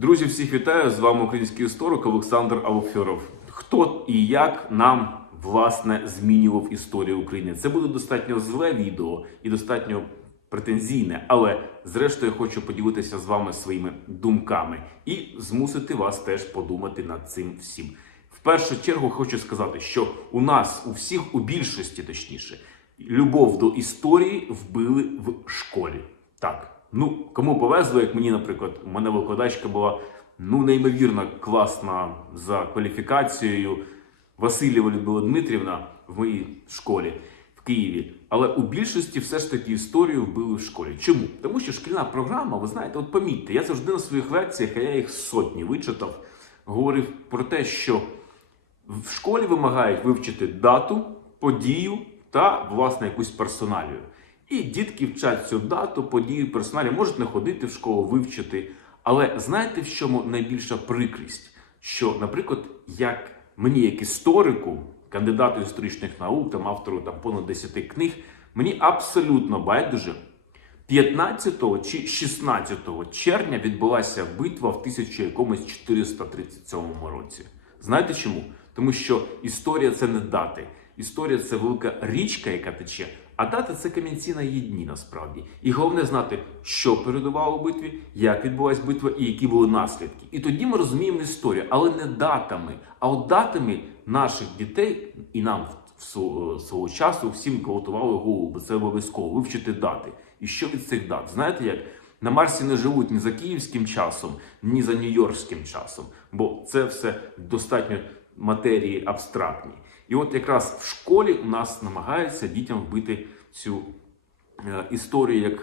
Друзі, всіх вітаю! З вами український історик Олександр Алфьоров. Хто і як нам власне змінював історію України? Це буде достатньо зле відео і достатньо претензійне, але зрештою я хочу поділитися з вами своїми думками і змусити вас теж подумати над цим всім. В першу чергу хочу сказати, що у нас, у всіх, у більшості точніше, любов до історії вбили в школі. Так. Ну, кому повезло, як мені, наприклад, у мене викладачка була ну, неймовірно класна за кваліфікацією Васильєва Людмила Дмитрівна в моїй школі в Києві. Але у більшості все ж таки історію вбили в школі. Чому? Тому що шкільна програма, ви знаєте, от помітьте, я завжди на своїх лекціях, а я їх сотні вичитав, говорив про те, що в школі вимагають вивчити дату, подію та, власне, якусь персоналію. І дітки вчать цю дату, подію персоналі, можуть не ходити в школу, вивчити. Але знаєте, в чому найбільша прикрість? Що, наприклад, як мені, як історику, кандидату історичних наук, там автору там понад 10 книг, мені абсолютно байдуже. 15 чи 16 червня відбулася битва в 1437 році. Знаєте чому? Тому що історія це не дати. Історія це велика річка, яка тече. А дати це камінці на її дні насправді. І головне знати, що передувало битві, як відбулася битва і які були наслідки. І тоді ми розуміємо історію, але не датами, а от датами наших дітей і нам в е, свого часу всім гвалтували голову, бо це обов'язково вивчити дати. І що від цих дат? Знаєте як? На Марсі не живуть ні за київським часом, ні за нью-йоркським часом, бо це все достатньо матерії абстрактні. І от якраз в школі у нас намагаються дітям вбити цю е, історію як,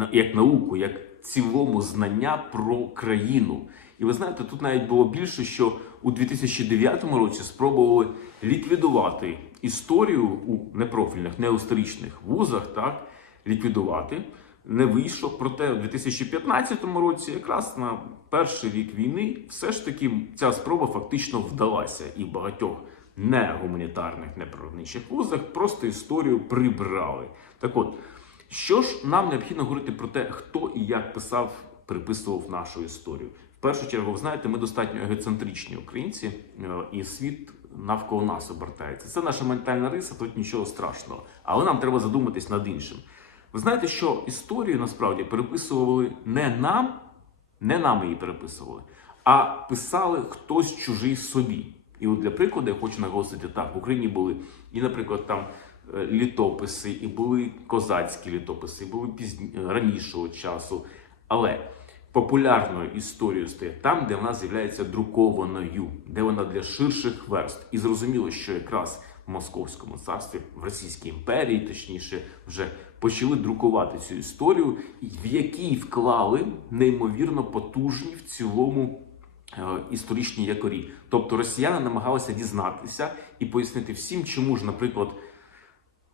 е, як науку, як цілому знання про країну. І ви знаєте, тут навіть було більше, що у 2009 році спробували ліквідувати історію у непрофільних, неосторичних вузах, так ліквідувати. Не вийшло. проте у 2015 році, якраз на перший рік війни, все ж таки ця спроба фактично вдалася і багатьох не гуманітарних, не вузах, просто історію прибрали. Так от, що ж нам необхідно говорити про те, хто і як писав, приписував нашу історію. В першу чергу, ви знаєте, ми достатньо егоцентричні українці, е, і світ навколо нас обертається. Це наша ментальна риса, тут нічого страшного. Але нам треба задуматись над іншим. Ви знаєте, що історію насправді переписували не нам, не нам її переписували, а писали хтось чужий собі. І от для прикладу я хочу наголосити так, в Україні були і, наприклад, там е, літописи, і були козацькі літописи, і були пізні е, ранішого часу. Але популярною історією стає там, де вона з'являється друкованою, де вона для ширших верст. І зрозуміло, що якраз в Московському царстві, в Російській імперії, точніше, вже почали друкувати цю історію, в якій вклали неймовірно потужні в цілому. Е, історичні якорі. Тобто росіяни намагалися дізнатися і пояснити всім, чому ж, наприклад,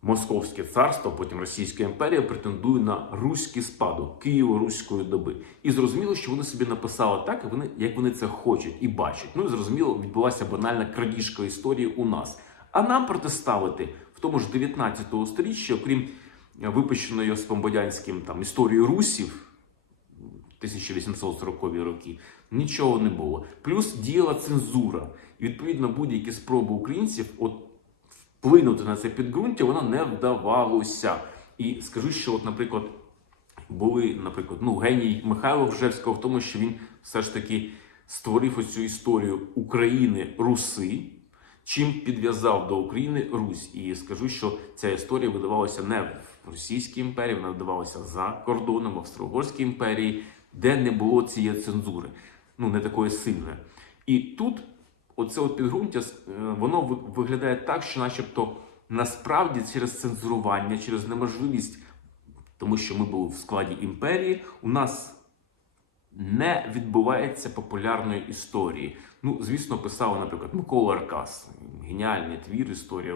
Московське царство, потім Російська імперія, претендує на руський спадок Києво-руської доби. І зрозуміло, що вони собі написали так, як вони, як вони це хочуть і бачать. Ну і зрозуміло, відбулася банальна крадіжка історії у нас. А нам протиставити в тому ж 19 столітті, окрім е, випущеної Спомбодянським там історії русів. 1840 роки. Нічого не було. Плюс діяла цензура. І відповідно будь-які спроби українців от вплинути на це підґрунтя, вона не вдавалося. І скажу, що, от, наприклад, були, наприклад, ну, геній Михайло Вжевського в тому, що він все ж таки створив оцю історію України Руси. Чим підв'язав до України Русь, і скажу, що ця історія видавалася не в Російській імперії, вона видавалася за кордоном в Австро-Угорській імперії де не було цієї цензури, ну не такої сильної. І тут оце от підґрунтя е, воно виглядає так, що, начебто, насправді через цензурування, через неможливість, тому що ми були в складі імперії, у нас. Не відбувається популярної історії. Ну, звісно, писав, наприклад, Микола Аркас, геніальний твір, історія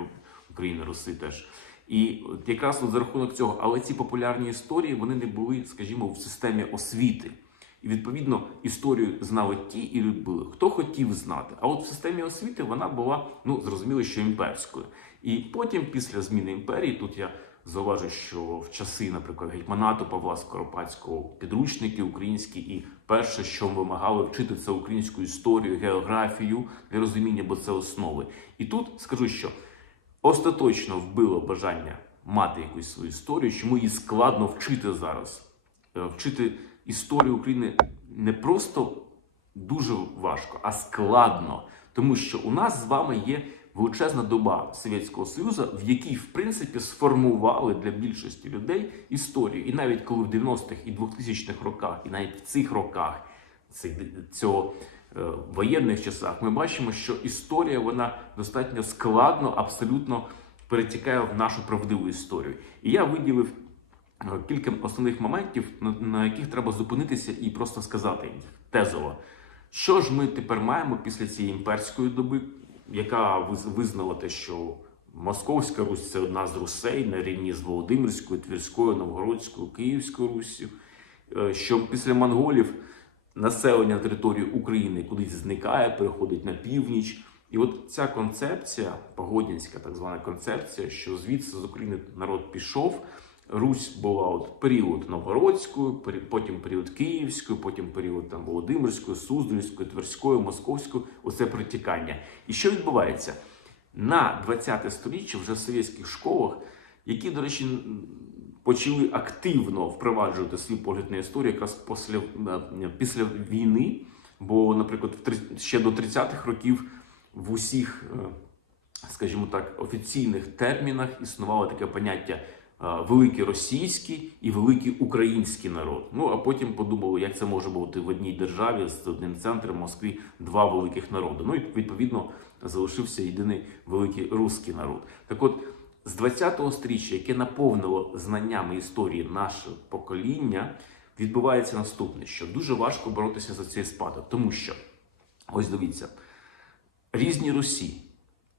України Руси теж. І от якраз от за рахунок цього, але ці популярні історії вони не були, скажімо, в системі освіти. І відповідно історію знали ті і любили, хто хотів знати. А от в системі освіти вона була, ну зрозуміло, що імперською. І потім, після зміни імперії, тут я зауважу, що в часи, наприклад, гетьманату Павла Скоропадського підручники українські, і перше, що вимагали вчити це українську історію, географію для розуміння, бо це основи. І тут скажу, що остаточно вбило бажання мати якусь свою історію, чому її складно вчити зараз. Е, вчити історію України не просто дуже важко, а складно. Тому що у нас з вами є величезна доба Совєтського Союзу, в якій, в принципі, сформували для більшості людей історію. І навіть коли в 90-х і 2000-х роках, і навіть в цих роках цього Е, воєнних часах, ми бачимо, що історія вона достатньо складно, абсолютно перетікає в нашу правдиву історію. І я виділив е, кілька основних моментів, на яких треба зупинитися і просто сказати їх тезово. Що ж ми тепер маємо після цієї імперської доби, яка визнала те, що Московська Русь це одна з Русей на рівні з Володимирською, Тверською, Новгородською, Київською Руссю, е, що після монголів населення території України кудись зникає, переходить на північ. І от ця концепція, погоднянська так звана концепція, що звідси з України народ пішов. Русь була от період Новгородської, потім період Київської, потім період там Володимирської, Суздальської, Тверської, Московської оце притікання. І що відбувається на 20-те сторіччя вже в совєтських школах, які, до речі, почали активно впроваджувати свій погляд на історію якраз після, е, після війни. Бо, наприклад, ще до 30-х років в усіх, е, скажімо так, офіційних термінах існувало таке поняття е, великий російський і великий український народ. Ну а потім подумали, як це може бути в одній державі з одним центром в Москві два великих народи. Ну і відповідно залишився єдиний великий русський народ. Так от з 20-го стріччя, яке наповнило знаннями історії нашого покоління, відбувається наступне: що дуже важко боротися за цей спадок, тому що ось дивіться, різні Русі.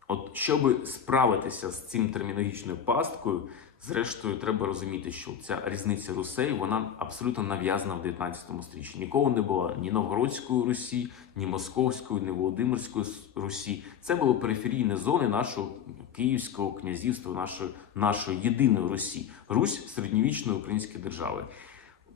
От щоб справитися з цим термінологічною пасткою, Зрештою, треба розуміти, що ця різниця Русей вона абсолютно нав'язана в 19 сторіччі. Нікого не було ні Новгородської Русі, ні Московської, ні Володимирської Русі. Це були периферійні зони нашого Київського князівства, нашої нашої єдиної Русі, Русь середньовічної української держави.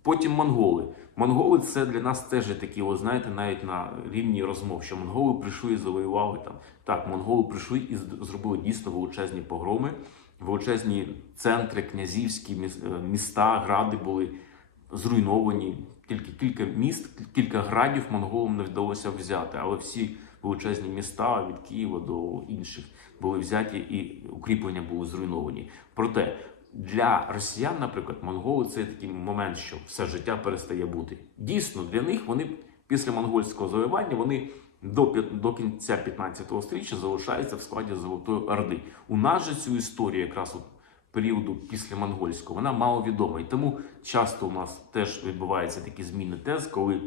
Потім монголи. Монголи це для нас теж такі, ви знаєте, навіть на рівні розмов, що монголи прийшли і завоювали там. Так, монголи прийшли і зробили дійсно величезні погроми величезні центри, князівські е, міста, гради були зруйновані. Тільки кілька міст, кілька градів монголам не вдалося взяти, але всі величезні міста від Києва до інших були взяті і укріплення були зруйновані. Проте для росіян, наприклад, монголи це такий момент, що все життя перестає бути. Дійсно, для них вони після монгольського завоювання вони до до кінця 15 го сторіччя залишається в складі Золотої Орди. У нас же цю історію якраз от періоду після монгольського вона мало відома. І тому часто у нас теж відбуваються такі зміни тез, коли е,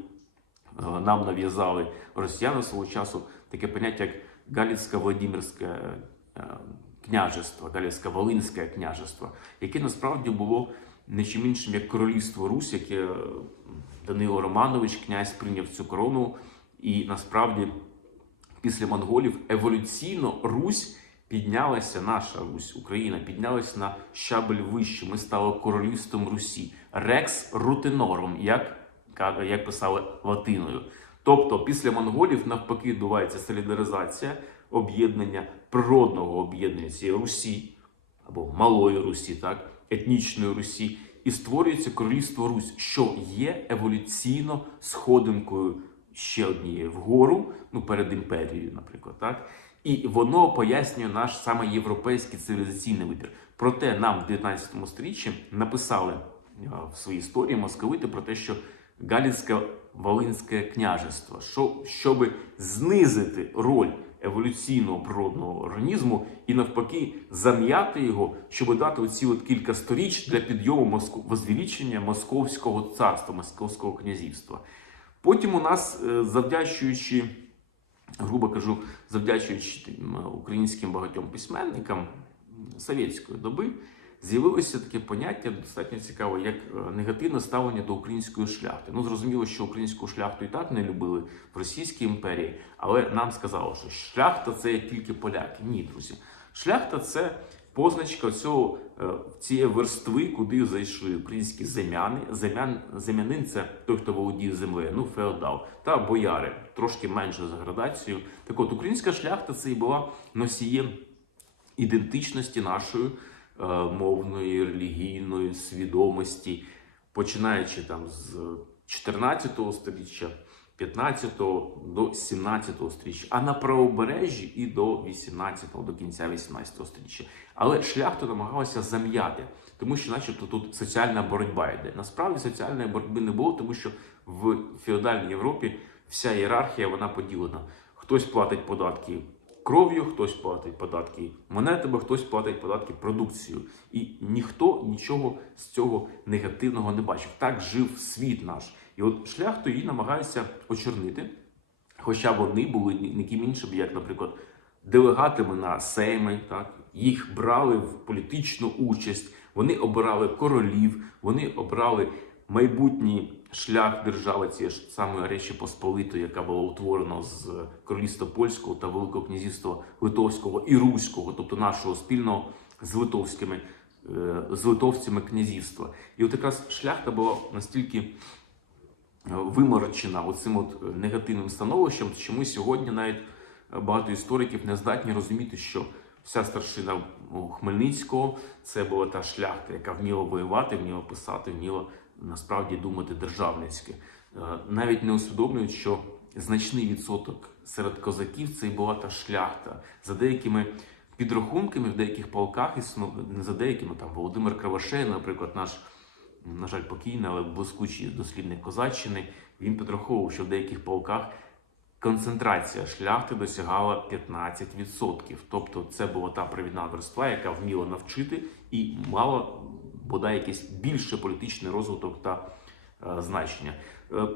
нам нав'язали росіяни свого часу таке поняття, як галіцько володимирське е, княжество, галіцько волинське княжество, яке насправді було не чим іншим як королівство Русь, яке е, Данило Романович, князь прийняв цю корону. І насправді, після монголів еволюційно Русь піднялася, наша Русь, Україна піднялася на щабель вище. Ми стали королівством Русі, рекс рутинором, як, як писали Латиною. Тобто, після монголів навпаки відбувається солідаризація, об'єднання природного об'єднання цієї Русі або Малої Русі, так, етнічної Русі, і створюється королівство Русь, що є еволюційно сходинкою ще однією вгору, ну перед імперією, наприклад, так. І воно пояснює наш саме європейський цивілізаційний вибір. Проте нам в 19 сторіччі написали е, в своїй історії московити про те, що Галінське Волинське княжество, що щоб знизити роль еволюційного природного організму і навпаки зам'яти його, щоб дати оці от кілька сторіч для підйому московозвілічення московського царства, московського князівства. Потім у нас, е, завдячуючи, грубо кажу, завдячуючи е, українським багатьом письменникам совєтської доби, з'явилося таке поняття достатньо цікаве, як е, негативне ставлення до української шляхти. Ну, зрозуміло, що українську шляхту і так не любили в Російській імперії, але нам сказали, що шляхта це тільки поляки. Ні, друзі. Шляхта це позначка цього, е, цієї верстви, куди зайшли українські земляни. Земян, земянин це той, хто володіє землею, ну феодал та бояри, трошки менше за градацією. Так от українська шляхта це і була носієм ідентичності нашої е, мовної, релігійної свідомості, починаючи там з 14 століття. 15 до 17 стріччя, а на правобережжі і до 18, до кінця 18 стріччя. Але шляхта намагалася зам'яти, тому що, начебто, тут соціальна боротьба йде. Насправді соціальної боротьби не було, тому що в феодальній Європі вся ієрархія вона поділена. Хтось платить податки кров'ю, хтось платить податки монетами, хтось платить податки продукцією. І ніхто нічого з цього негативного не бачив. Так жив світ наш. І от шляхту її намагається очорнити, хоча вони були ніким іншим, як, наприклад, делегатами на сейми, так їх брали в політичну участь, вони обирали королів, вони обрали майбутній шлях держави цієї ж самої Речі Посполитої, яка була утворена з королівства польського та Великого князівства Литовського і Руського, тобто нашого спільного з литовськими е, з литовцями князівства. І от якраз шляхта була настільки е, виморочена оцим от е, негативним становищем, що ми сьогодні навіть багато істориків не здатні розуміти, що. Вся старшина Хмельницького це була та шляхта, яка вміла воювати, вміла писати, вміла насправді думати державницьки, е, навіть не усвідомлюють, що значний відсоток серед козаків це і була та шляхта за деякими. Підрахунками в деяких полках існу не за деякими там Володимир Кривошей, наприклад, наш, на жаль, покійний, але блискучий дослідник Козаччини, він підраховував, що в деяких полках концентрація шляхти досягала 15%. Тобто це була та провідна верства, яка вміла навчити і мала бодай якийсь більше політичний розвиток та е, значення. Е,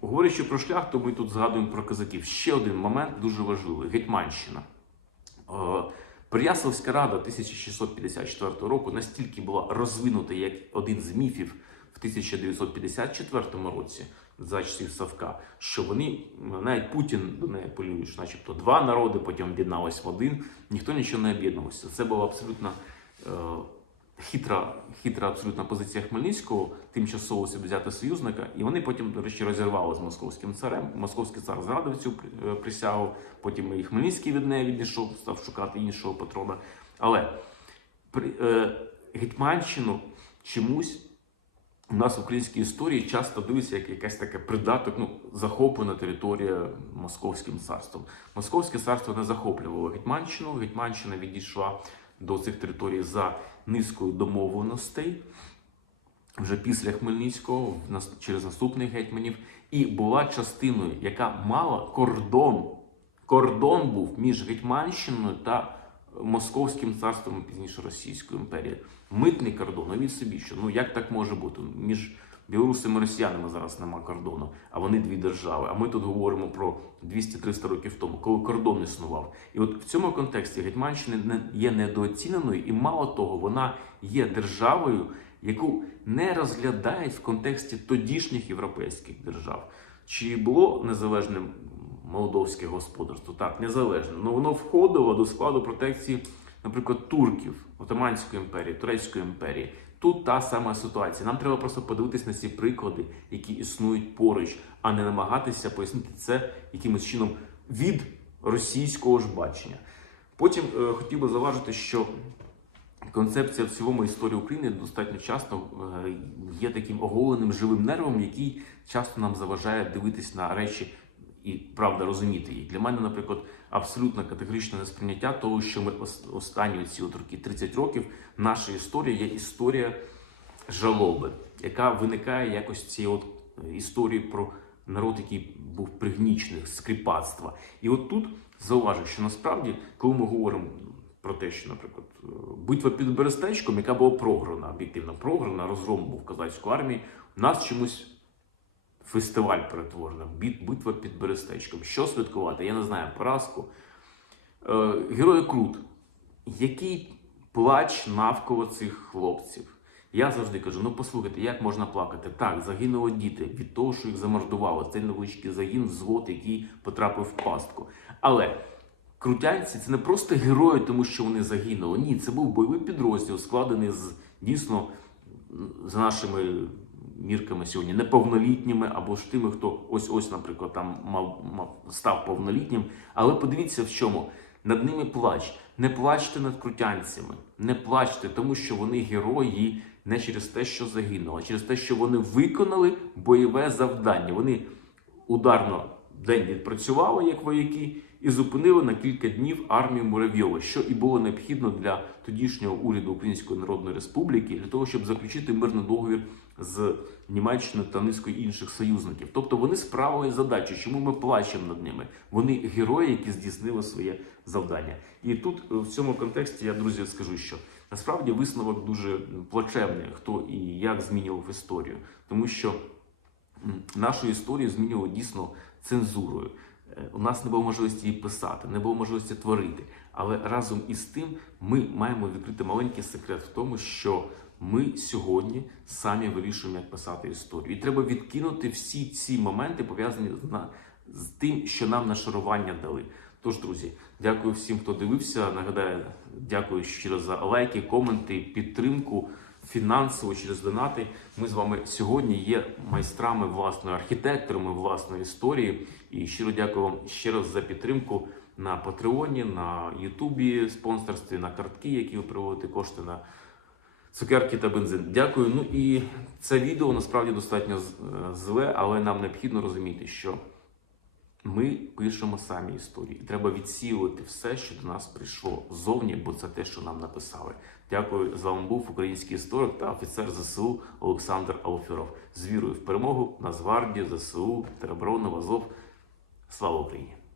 говорячи про шлях, то ми тут згадуємо про козаків. Ще один момент дуже важливий: Гетьманщина. Е, Прияславська рада 1654 року настільки була розвинута як один з міфів в 1954 році за часів Савка, що вони навіть Путін до неї полює, що начебто два народи потім об'єдналися в один, ніхто нічого не об'єднувався. Це була абсолютно е, хитра хитра абсолютна позиція Хмельницького, тимчасово собі взяти союзника, і вони потім, до речі, розірвали з московським царем. Московський цар зрадив цю е, присягу. Потім і Хмельницький від неї відійшов, став шукати іншого патрона. Але при, е, Гетьманщину чомусь. У нас в українській історії часто дивиться як якась така придаток, ну захоплена територія московським царством. Московське царство не захоплювало Гетьманщину. Гетьманщина відійшла до цих територій за низкою домовленостей. Вже після Хмельницького, через наступних гетьманів, і була частиною, яка мала кордон. Кордон був між Гетьманщиною та Московським царством пізніше Російською імперією. Митний кордон. Від собі, що ну як так може бути між білорусами і росіянами зараз нема кордону, а вони дві держави. А ми тут говоримо про 200-300 років тому, коли кордон існував. І от в цьому контексті Гетьманщина є недооціненою, і мало того, вона є державою, яку не розглядають в контексті тодішніх європейських держав. Чи було незалежним молдовське господарство? Так, незалежне. Ну воно входило до складу протекції, наприклад, турків, отаманської імперії, Турецької імперії. Тут та сама ситуація. Нам треба просто подивитись на ці приклади, які існують поруч, а не намагатися пояснити це якимось чином від російського ж бачення. Потім е, хотів би заважити, що концепція в цілому історії України достатньо часто е, є таким оголеним живим нервом, який часто нам заважає дивитись на речі і правда розуміти її. Для мене, наприклад, абсолютно категоричне несприйняття того, що ми останні ці от роки 30 років наша історія є історія жалоби, яка виникає якось цієї от е, історії про народ, який був пригнічений, скріпацтва. І от тут зауважу, що насправді, коли ми говоримо. Про те, що, наприклад, е, битва під Берестечком, яка була програна, об'єктивно програна, розгром був козацької армії, нас чомусь фестиваль перетворена, битва під Берестечком. Що святкувати? Я не знаю поразку. Е, Герой Крут. Який плач навколо цих хлопців? Я завжди кажу: ну послухайте, як можна плакати? Так, загинули діти від того, що їх замордували. Це невеличкий загін, взвод, який потрапив в пастку. Але. Крутянці це не просто герої, тому що вони загинули. Ні, це був бойовий підрозділ, складений з дійсно з нашими мірками сьогодні неповнолітніми або ж тими, хто ось-ось, наприклад, там мав, мав став повнолітнім. Але подивіться, в чому над ними плач. Не плачте над крутянцями, не плачте, тому що вони герої не через те, що загинули, а через те, що вони виконали бойове завдання. Вони ударно день відпрацювали як вояки. І зупинили на кілька днів армію Муравйова, що і було необхідно для тодішнього уряду Української Народної Республіки для того, щоб заключити мирний договір з німеччини та низкою інших союзників. Тобто вони з правої задачі, чому ми плачемо над ними? Вони герої, які здійснили своє завдання. І тут е, в цьому контексті я друзі скажу, що насправді висновок дуже плачевний, хто і як змінював історію, тому що нашу історію змінювало дійсно цензурою. Е, у нас не було можливості її писати, не було можливості творити. Але разом із тим ми маємо відкрити маленький секрет в тому, що ми сьогодні самі вирішуємо, як писати історію. І треба відкинути всі ці моменти, пов'язані з тим, що нам на шарування дали. Тож, друзі, дякую всім, хто дивився. Нагадаю, дякую щиро за лайки, коменти, підтримку фінансово через донати. Ми з вами сьогодні є майстрами власної архітекторами власної історії. І щиро дякую вам ще раз за підтримку на Патреоні, на Ютубі, спонсорстві, на картки, які ви приводите кошти на цукерки та бензин. Дякую. Ну і це відео насправді достатньо е, зле, але нам необхідно розуміти, що ми пишемо самі історії. Треба відсіювати все, що до нас прийшло ззовні, бо це те, що нам написали. Дякую з вами був український історик та офіцер ЗСУ Олександр Алферов. З вірою в перемогу Нацгвардію, ЗСУ, Тероборону, Азов. Слава Україні!